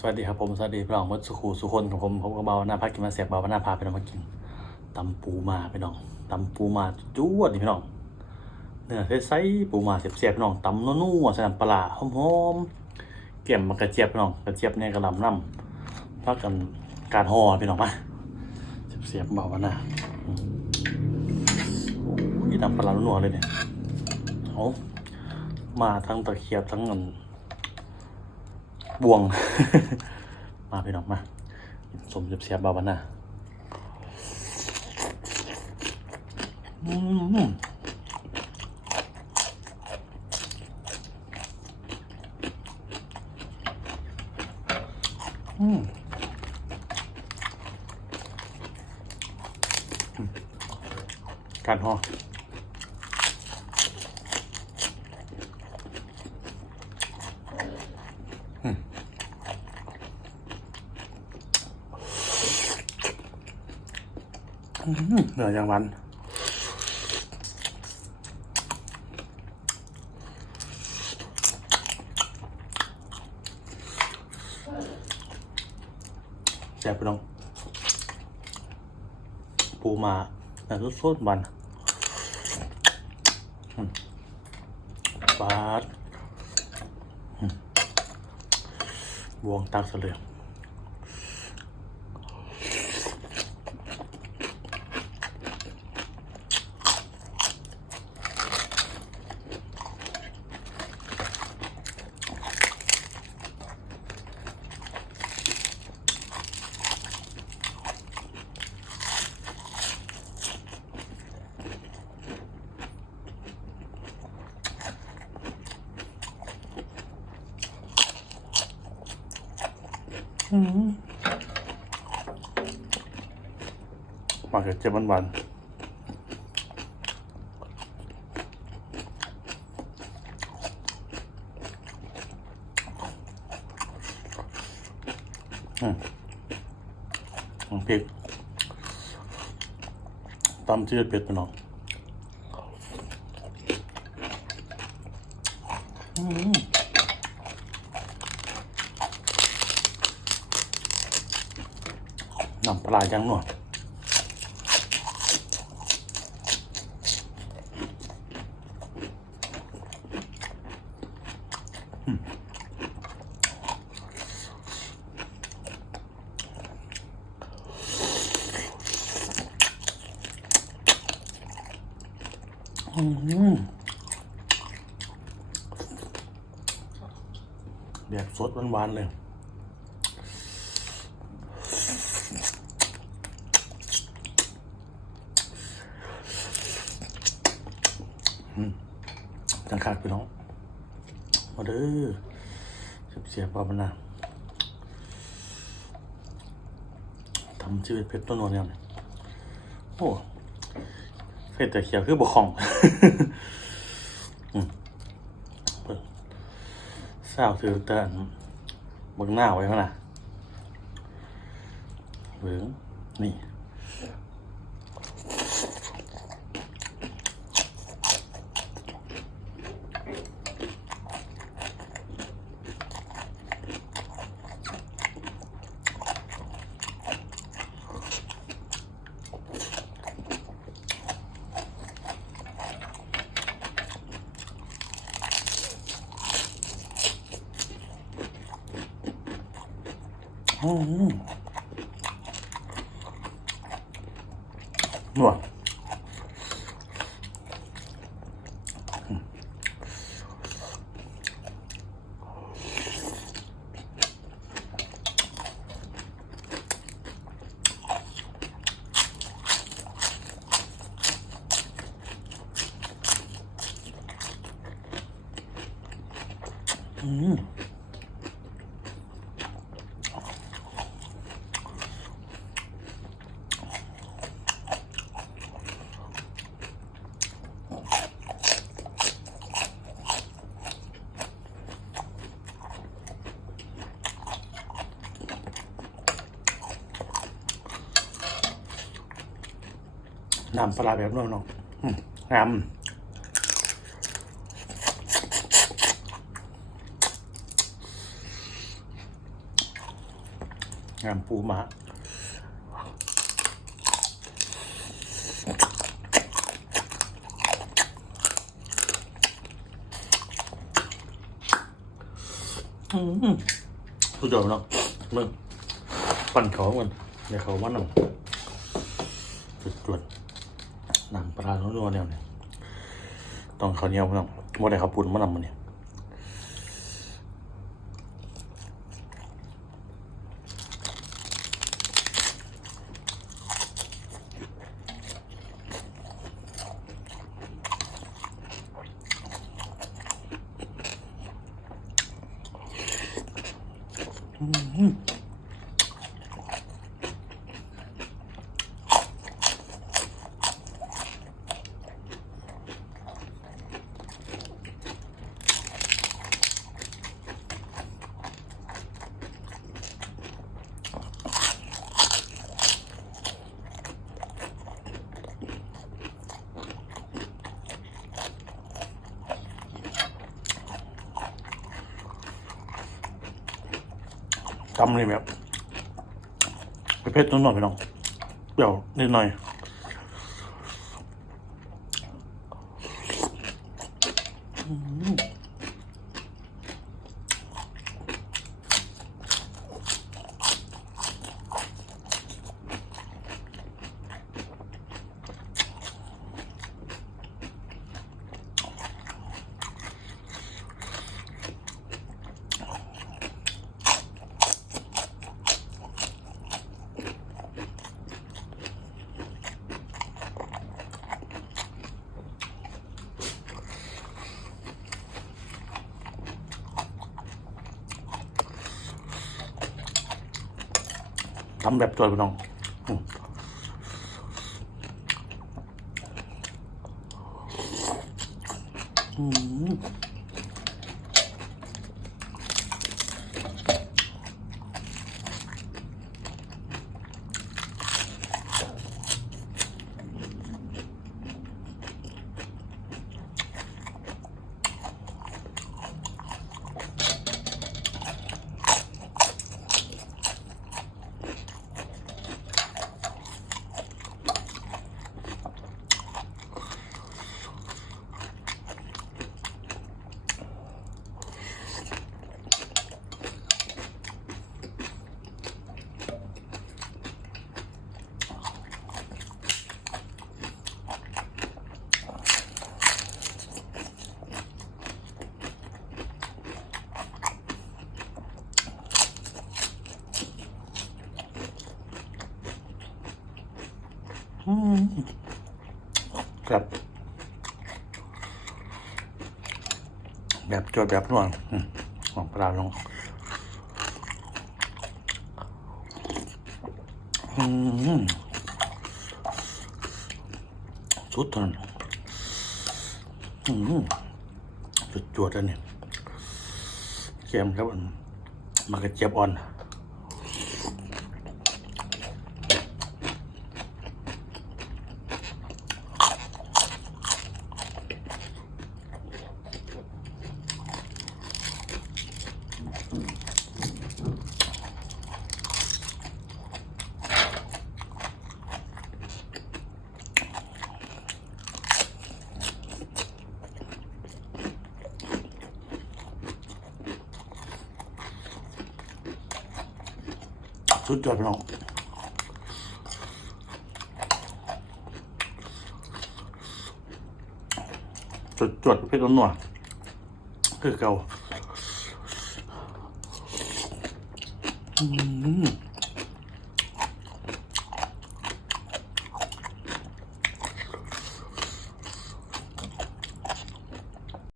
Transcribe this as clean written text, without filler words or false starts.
สวัสดีครับผมสวัสดีพี่น้องวัดสุขูสุคนของผมก็เบาหน้าพักกินมาเสียบเบาหน้าพาไปน้องมากินตำปูมาพี่น้องตำปูมาจุ๊ดนี่พี่น้องเนื้อใสๆปูมาเสียบๆพี่น้องตำนัวๆใส่น้ำปลาหอมๆเกี่ยมมันกระเจี๊ยบพี่น้องกระเจี๊ยบเนี่ยกระลำน้ำพักกันการห่อพี่น้องมาเสียบๆเบาหน้าโอ้ยน้ำปลานัวเลยเนี่ยเอามาทั้งตะเคียบทั้งเงินบวง มาพี่น้องมาสมเสียบๆเบาบาน่าการห่อเหนืออย่างวันแซ่บพี่น้องปูมาแต่สดๆวันปาดบวงตักเสลือมาเกิดเจ็บวันพริกตำจืดเผ็ดไปหน่อยน้ำปลาจังหน่อยแบบสดหวานๆเลยจังขาดพี่น้องมาเด้อเสียบๆปลาบนาทำชีวิตเพชรต้นนวลเนี่ยโอ้เผ็ดแต่เขียวคือบกของสาวถือแต่บังหน้าไว้ข้างหน้าเบื้องนี่นัวน้ำปลาแบบน้องๆงาม งามปูม้าสุดยอดเนาะมึงปั่นเขาเหมือนเดี๋ยวเขาว่าหนังจุดจวดหนังปลาโนัวเนี่ยต้องเขาเหนียวเนาะโมได้เขาปุ่นมะนำมันเนี่ยตำเลยแบบเผ็ดๆนิดหน่อยพี่น้องเปรี้ยวนิดหน่อยทำแบบจอยพี่น้องครับแบบจอยแบบนวลของปลาลงสุดทนจุดจวดอันนี้เค็มครับมากระเจี๊ยบอ่อนสุดยอดพี่น้องจุดจวดเผ็ดนัวคือเก่า